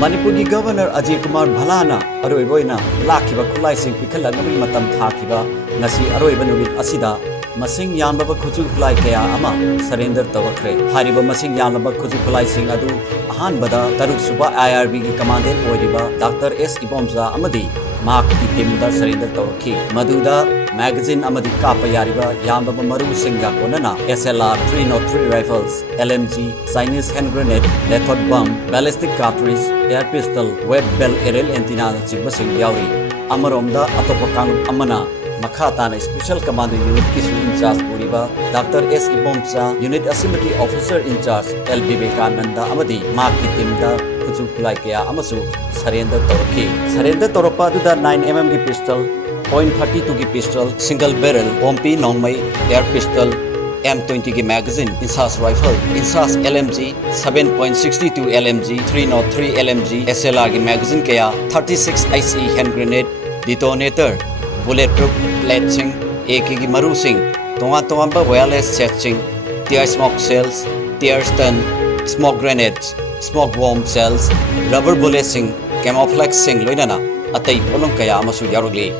Manipuri Governor Ajay Kumar Bhalana Aroiboina Lakiba Khulai Sing Pikhatlakhre Matam Thakiba Ngasi Aroiba Numit Asida Masing Yanbaba Khuju Khulai Kaya Ama Surrender Tawakre Hariba Masing Yanbaba Khuju Khulai Sing Adu Ahanbada Taruk Suba IRB ki Commandant Oiriba Dr. S. Ibomza Amadi Mark ki Timda Surrender Tawaki Maduda Magazine Amadi Kapa Yariba Yambaba Maru Singa Konana SLR 303 rifles LMG Chinese hand grenade lethal bomb ballistic cartridge air pistol web bell aerial antenna Chimbasing Yauri Amaromda Atopakang Amana Makhatana Special Commando Unit Kisu in charge Puriba Dr. S. Ibomza Unit Asymmetry Officer in charge L. Vivekananda Amadi Mark ki Timda Khuju Khulai Kaya Amasu Surrender Tawaki Surrender Tawapa Duda 9mm ki pistol .32 की pistol single barrel पोम्पी नोंगमई air pistol M20 की magazine INSAS rifle INSAS LMG 7.62 LMG 303 LMG SLR की magazine कया 36 ICE hand grenade detonator bullet proof plate सिंह AK की मरू सिंह तोंगा वायरलेस सेट सिंह tear smoke shells tear stun smoke grenades smoke bomb shells rubber bullet सिंह कैमोफ्लेक्स सिंह लोइनाना अतई पोलों कया अमसु यारुगली